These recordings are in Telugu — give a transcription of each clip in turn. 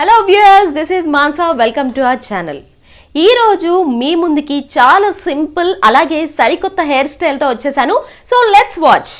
Hello viewers, this is Mansa. Welcome to our channel. ఈ రోజు మీ ముందుకి చాలా సింపుల్ అలాగే సరికొత్త హెయిర్ స్టైల్తో వచ్చేసాను. So let's watch.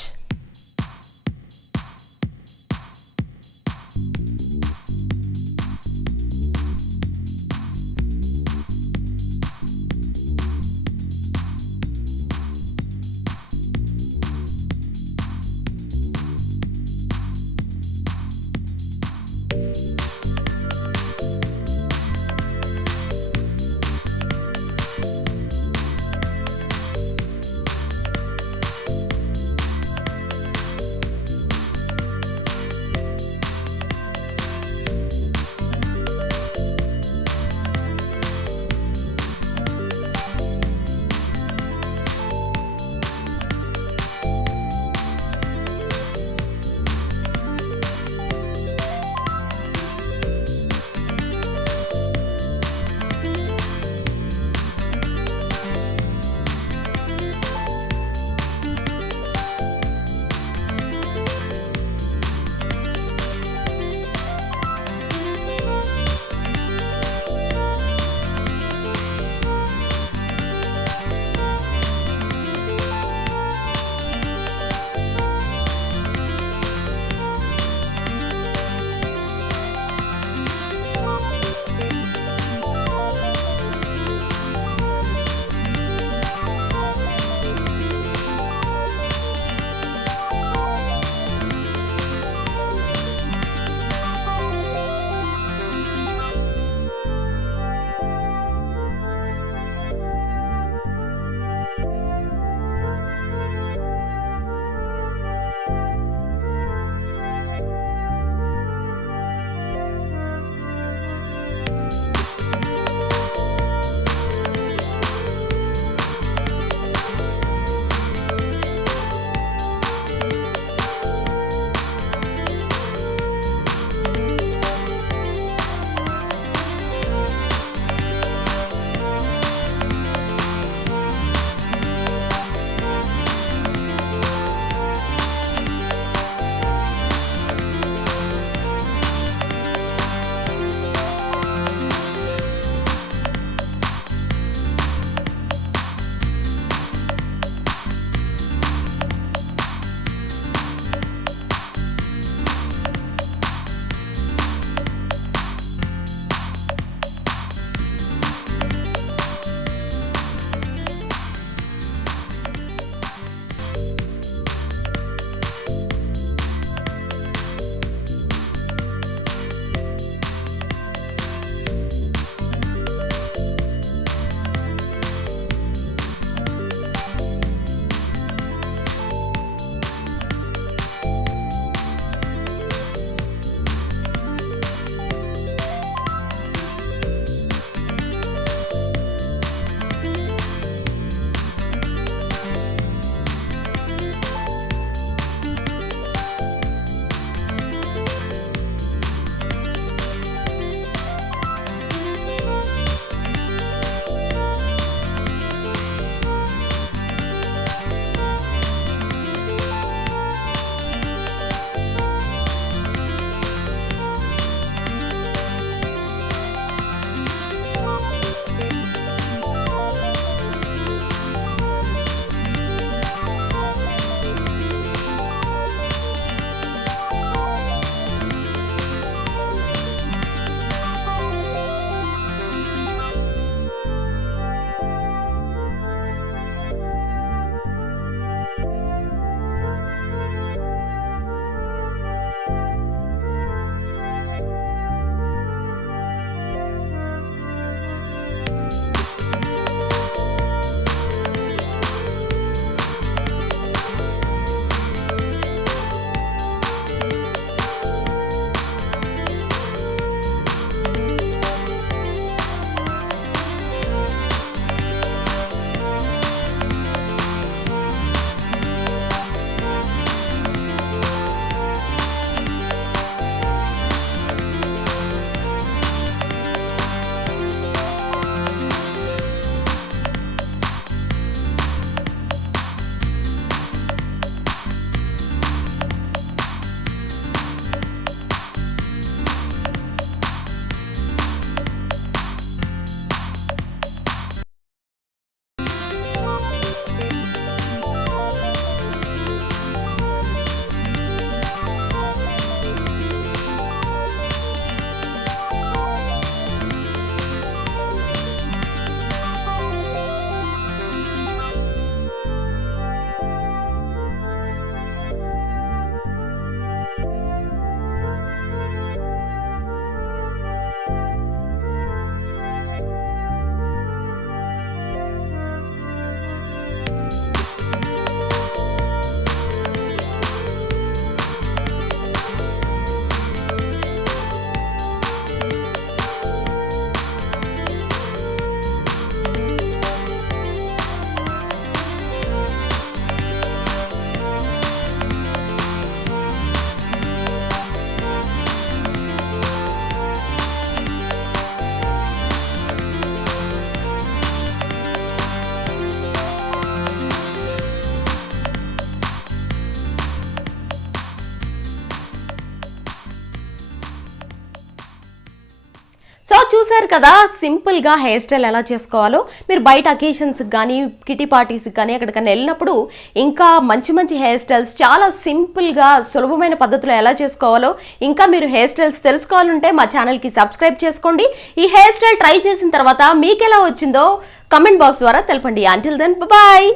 చూసారు కదా సింపుల్గా హెయిర్ స్టైల్ ఎలా చేసుకోవాలో. మీరు బయట అకేషన్స్కి కానీ కిటీ పార్టీస్కి కానీ ఎక్కడికైనా వెళ్ళినప్పుడు ఇంకా మంచి మంచి హెయిర్ స్టైల్స్ చాలా సింపుల్గా సులభమైన పద్ధతిలో ఎలా చేసుకోవాలో, ఇంకా మీరు హెయిర్ స్టైల్స్ తెలుసుకోవాలంటే మా ఛానల్కి సబ్స్క్రైబ్ చేసుకోండి. ఈ హెయిర్ స్టైల్ ట్రై చేసిన తర్వాత మీకు ఎలా వచ్చిందో కమెంట్ బాక్స్ ద్వారా తెలపండి. Until then bye.